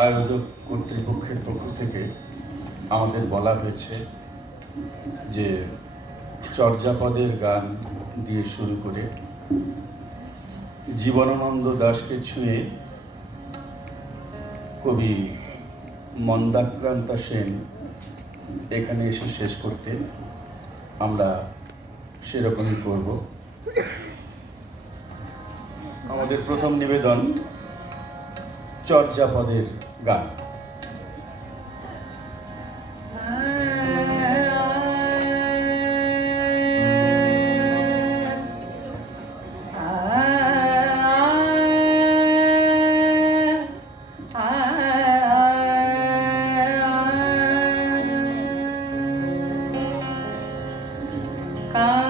আয়োজক কর্তৃপক্ষের পক্ষ থেকে আমাদের বলা হয়েছে যে চর্যাপদের গান দিয়ে শুরু করে জীবনানন্দ দাশকে ছুঁয়ে কবি মন্দাক্রান্তা সেন এখানে এসে শেষ করতে আমরা সেরকমই করব। আমাদের প্রথম নিবেদন চর্যাপদের গান Come.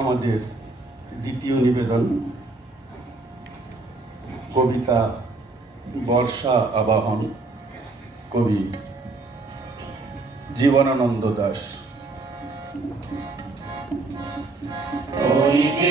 আমাদের দ্বিতীয় নিবেদন কবিতা বর্ষা আবাহন কবি জীবনানন্দ দাস। ওই যে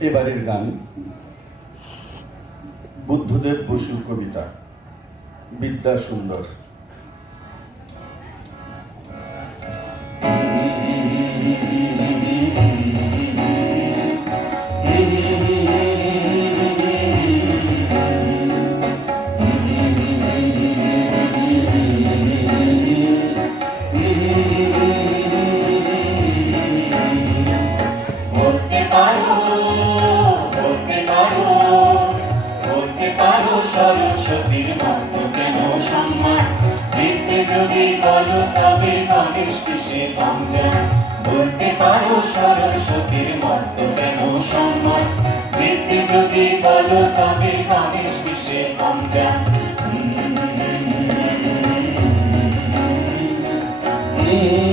এবারের গান বুদ্ধদেব বসুর কবিতা বিদ্যা সুন্দর। যদি বলো তবে গণেশ কিসে কমজা বলতে পারো সরস্বতীর মস্ত কেন সম্মান? বৃত্তি যদি বলো তবে গণেশ কিসে কমজা সরস্বতী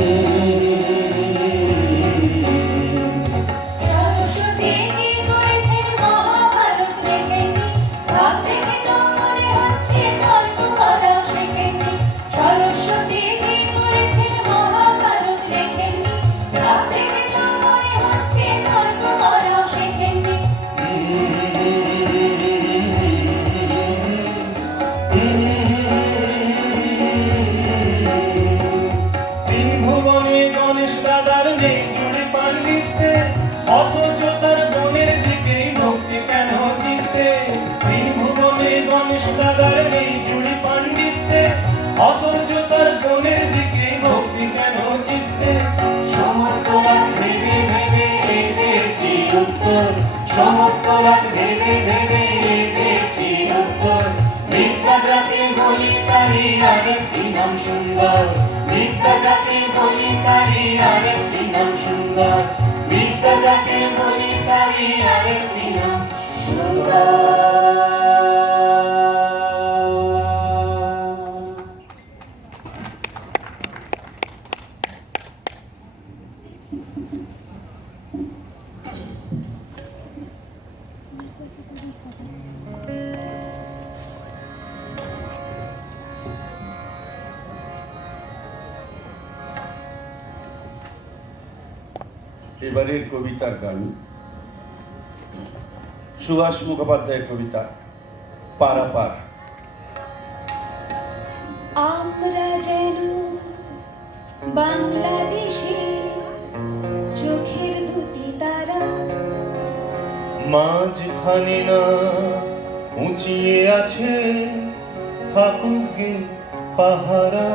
এবারের কবিতার গান। সুভাষ মুখোপাধ্যায়ের কবিতা পারাপার আমরা যেন বাংলাদেশে চোখের দুটি তারা। মাঝখানে না উঁচিয়ে আছে থাকুক পাহারা।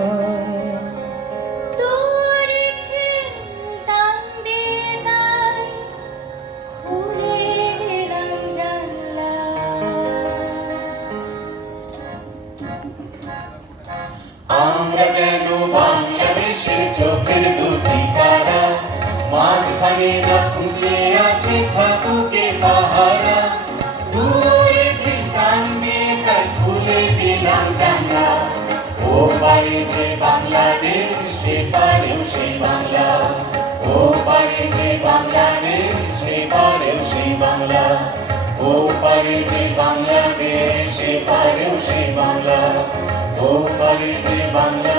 ও পারে যে বাংলাদেশ বাংলা। ও পারে যে বাংলাদেশ বাংলা। ও পারে যে বাংলাদেশ বাংলা। ও পারে যে বাংলা